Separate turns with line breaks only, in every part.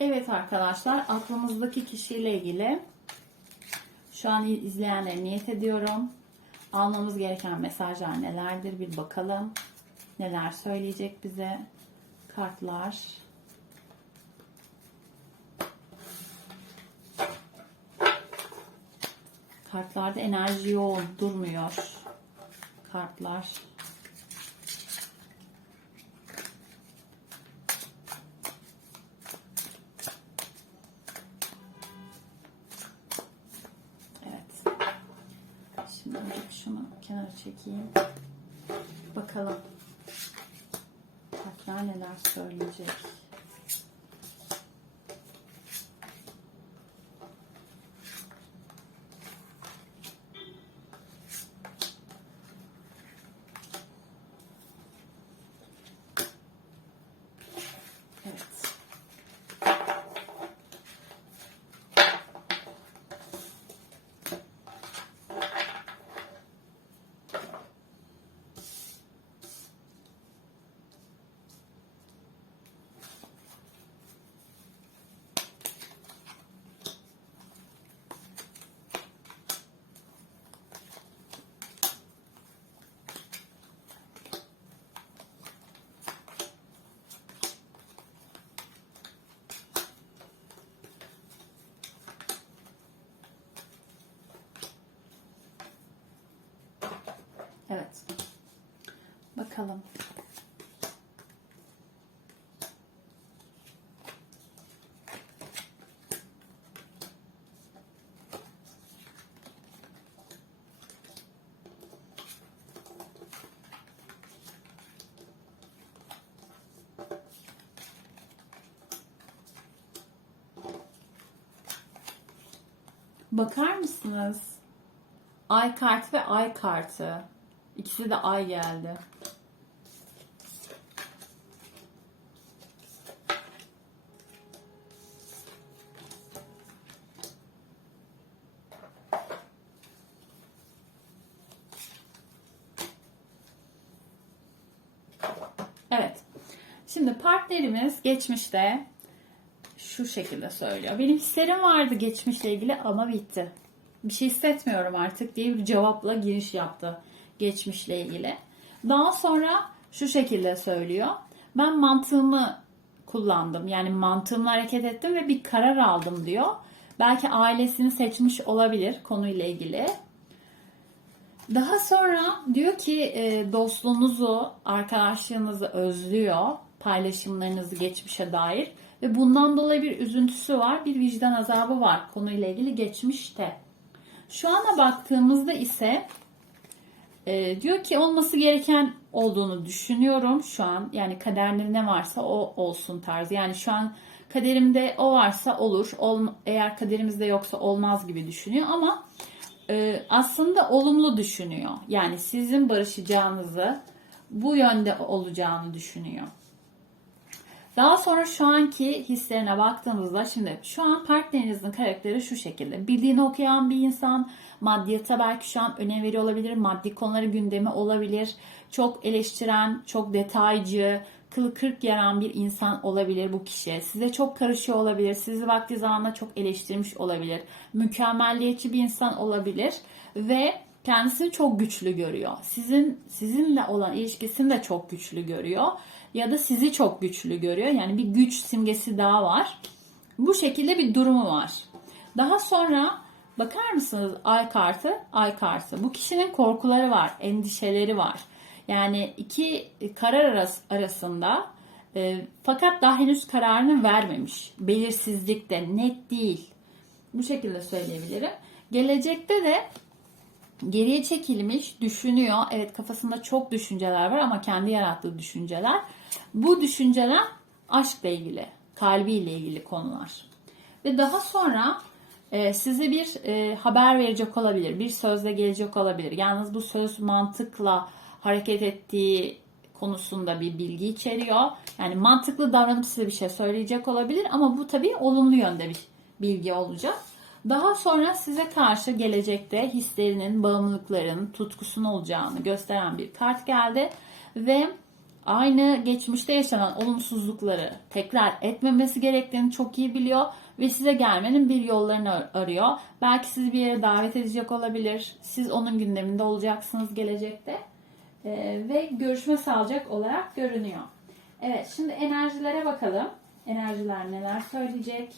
Evet arkadaşlar aklımızdaki kişiyle ilgili şu an izleyenleri niyet ediyorum. Almamız gereken mesajlar nelerdir bir bakalım. Neler söyleyecek bize kartlar. Kartlarda enerji yoğun durmuyor. Kartlar. Evet. Şimdi önce şunu kenara çekeyim. Bakalım. Kartlar neler söyleyecek. Evet. Evet. Bakalım. Bakar mısınız? Ay kartı ve ay kartı. İkisi de ay geldi. Evet. Şimdi partnerimiz geçmişte şu şekilde söylüyor. Benim hislerim vardı geçmişle ilgili ama bitti. Bir şey hissetmiyorum artık diye bir cevapla giriş yaptı geçmişle ilgili. Daha sonra şu şekilde söylüyor. Ben mantığımı kullandım. Yani mantığımla hareket ettim ve bir karar aldım diyor. Belki ailesini seçmiş olabilir konuyla ilgili. Daha sonra diyor ki e, dostluğunuzu, arkadaşlığınızı özlüyor. Paylaşımlarınızı geçmişe dair. Ve bundan dolayı bir üzüntüsü var, bir vicdan azabı var konuyla ilgili geçmişte. Şu ana baktığımızda ise e, diyor ki olması gereken olduğunu düşünüyorum şu an. Yani kaderde ne varsa o olsun tarzı. Yani şu an kaderimde o varsa olur. Ol, eğer kaderimizde yoksa olmaz gibi düşünüyor ama e, aslında olumlu düşünüyor. Yani sizin barışacağınızı bu yönde olacağını düşünüyor. Daha sonra şu anki hislerine baktığımızda şimdi şu an partnerinizin karakteri şu şekilde. Bildiğini okuyan bir insan, maddiyata belki şu an önem veriyor olabilir, maddi konuları gündemi olabilir. Çok eleştiren, çok detaycı, kılı kırk yaran bir insan olabilir bu kişi. Size çok karışıyor olabilir, sizi vakti zamanında çok eleştirmiş olabilir. Mükemmelliyetçi bir insan olabilir ve kendisini çok güçlü görüyor. Sizin sizinle olan ilişkisini de çok güçlü görüyor ya da sizi çok güçlü görüyor. Yani bir güç simgesi daha var. Bu şekilde bir durumu var. Daha sonra bakar mısınız ay kartı? Ay kartı. Bu kişinin korkuları var, endişeleri var. Yani iki karar arasında e, fakat daha henüz kararını vermemiş. Belirsizlik de net değil. Bu şekilde söyleyebilirim. Gelecekte de geriye çekilmiş, düşünüyor. Evet kafasında çok düşünceler var ama kendi yarattığı düşünceler. Bu düşünceler aşkla ilgili, kalbiyle ilgili konular. Ve daha sonra e, size bir e, haber verecek olabilir, bir sözle gelecek olabilir. Yalnız bu söz mantıkla hareket ettiği konusunda bir bilgi içeriyor. Yani mantıklı davranıp size bir şey söyleyecek olabilir ama bu tabii olumlu yönde bir bilgi olacak. Daha sonra size karşı gelecekte hislerinin, bağımlılıkların, tutkusun olacağını gösteren bir kart geldi ve aynı geçmişte yaşanan olumsuzlukları tekrar etmemesi gerektiğini çok iyi biliyor ve size gelmenin bir yollarını ar- arıyor. Belki sizi bir yere davet edecek olabilir. Siz onun gündeminde olacaksınız gelecekte. Ee, ve görüşme sağlayacak olarak görünüyor. Evet, şimdi enerjilere bakalım. Enerjiler neler söyleyecek?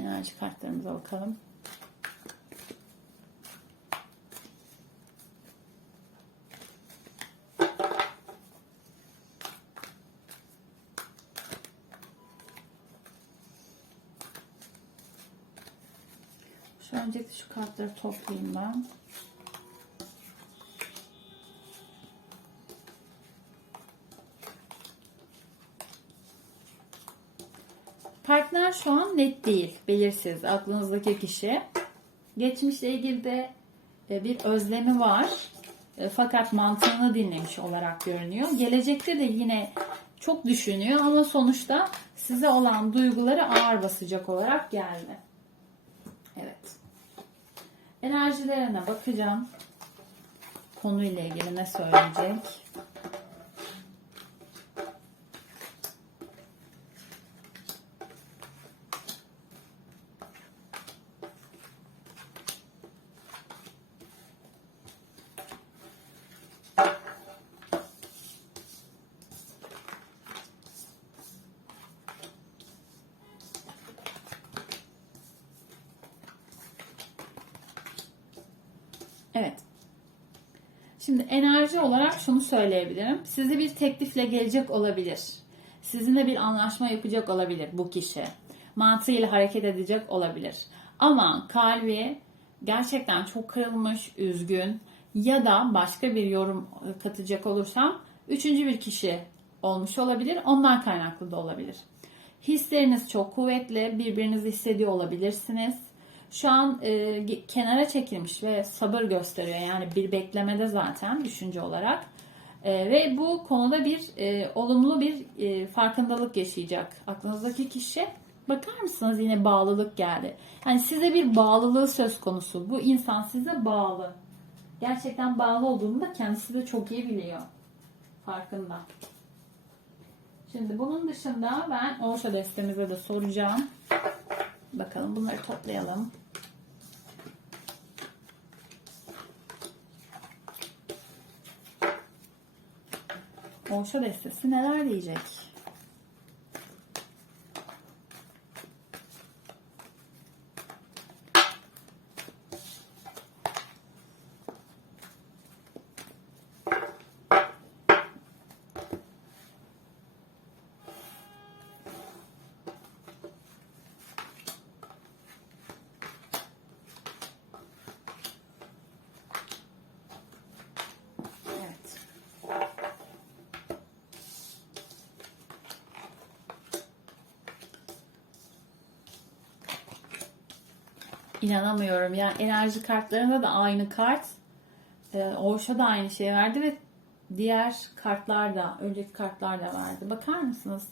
Enerji kartlarımıza bakalım. Öncelikle şu kartları toplayayım ben. Partner şu an net değil, belirsiz. Aklınızdaki kişi. Geçmişle ilgili de e, bir özlemi var. E, Fakat mantığını dinlemiş olarak görünüyor. Gelecekte de yine çok düşünüyor ama sonuçta size olan duyguları ağır basacak olarak geldi. Enerjilerine bakacağım. Konuyla ilgili ne söyleyecek? Evet. Şimdi enerji olarak şunu söyleyebilirim. Size bir teklifle gelecek olabilir. Sizinle bir anlaşma yapacak olabilir bu kişi. Mantığıyla hareket edecek olabilir. Ama kalbi gerçekten çok kırılmış, üzgün ya da başka bir yorum katacak olursam üçüncü bir kişi olmuş olabilir. Ondan kaynaklı da olabilir. Hisleriniz çok kuvvetli, birbirinizi hissediyor olabilirsiniz. Şu an e, kenara çekilmiş ve sabır gösteriyor. Yani bir beklemede zaten düşünce olarak. E, ve bu konuda bir e, olumlu bir e, farkındalık yaşayacak aklınızdaki kişi. Bakar mısınız yine bağlılık geldi. Yani size bir bağlılığı söz konusu. Bu insan size bağlı. Gerçekten bağlı olduğunu da kendisi de çok iyi biliyor. Farkında. Şimdi bunun dışında ben Orşa destemize de soracağım. Bakalım bunları toplayalım. Orşa destesi neler diyecek? Evet. İnanamıyorum. Yani enerji kartlarında da aynı kart. Ee, Orşa da aynı şey verdi ve diğer kartlar da, önceki kartlar da verdi. Bakar mısınız?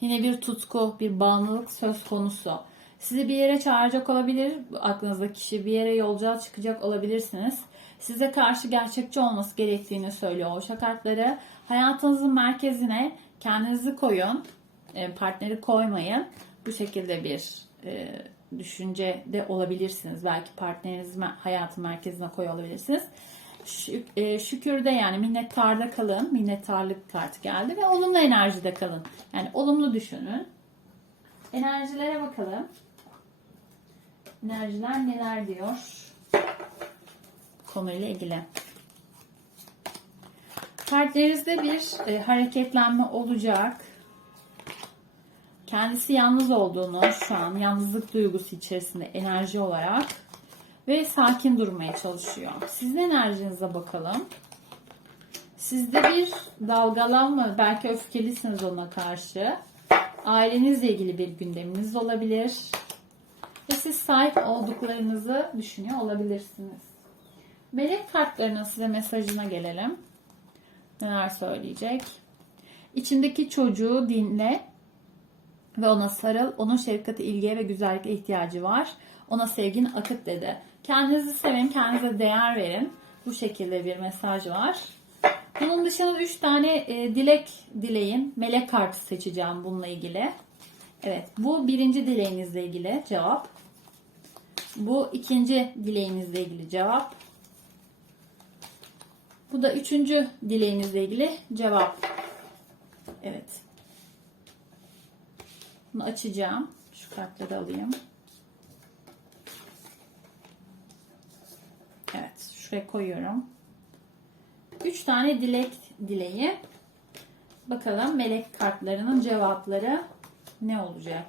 Yine bir tutku, bir bağımlılık söz konusu. Sizi bir yere çağıracak olabilir. Aklınızdaki kişi bir yere yolculuğa çıkacak olabilirsiniz. Size karşı gerçekçi olması gerektiğini söylüyor Orşa kartları. Hayatınızın merkezine kendinizi koyun. E, Partneri koymayın. Bu şekilde bir e, düşünce de olabilirsiniz. Belki partnerinizi me- hayatın merkezine koyuyor olabilirsiniz. E, şükürde yani minnettarda kalın. Minnettarlık kartı geldi ve olumlu enerjide kalın. Yani olumlu düşünün. Enerjilere bakalım. Enerjiler neler diyor konuyla ilgili. Partnerinizde bir e, hareketlenme olacak. Kendisi yalnız olduğunu şu an yalnızlık duygusu içerisinde enerji olarak ve sakin durmaya çalışıyor. Sizin enerjinize bakalım. Sizde bir dalgalanma, belki öfkelisiniz ona karşı. Ailenizle ilgili bir gündeminiz olabilir. Ve siz sahip olduklarınızı düşünüyor olabilirsiniz. Melek kartlarının size mesajına gelelim. Neler söyleyecek? İçindeki çocuğu dinle ve ona sarıl. Onun şefkate, ilgiye ve güzellikle ihtiyacı var. Ona sevgini akıt dedi. Kendinizi sevin, kendinize değer verin. Bu şekilde bir mesaj var. Bunun dışında 3 tane e, dilek dileyin. Melek kartı seçeceğim bununla ilgili. Evet, bu birinci dileğinizle ilgili cevap. Bu ikinci dileğinizle ilgili cevap. Bu da üçüncü dileğinizle ilgili cevap. Evet. Bunu açacağım. Şu kartları alayım. Evet. Şuraya koyuyorum. Üç tane dilek dileği. Bakalım melek kartlarının cevapları ne olacak?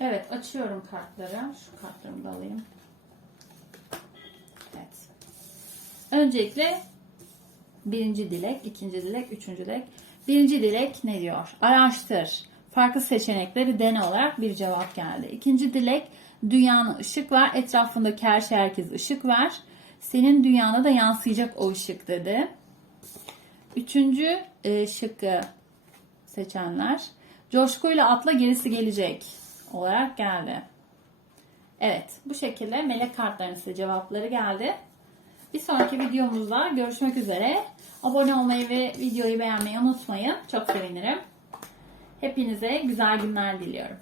Evet açıyorum kartları. Şu kartlarımı da alayım. Evet. Öncelikle birinci dilek, ikinci dilek, üçüncü dilek. Birinci dilek ne diyor? Araştır. Farklı seçenekleri dene olarak bir cevap geldi. İkinci dilek dünyana ışık ver. Etrafındaki her şey herkes ışık ver. Senin dünyana da yansıyacak o ışık dedi. Üçüncü e, şıkkı seçenler. Coşkuyla atla gerisi gelecek olarak geldi. Evet bu şekilde melek kartlarının size cevapları geldi. Bir sonraki videomuzda görüşmek üzere. Abone olmayı ve videoyu beğenmeyi unutmayın. Çok sevinirim. Hepinize güzel günler diliyorum.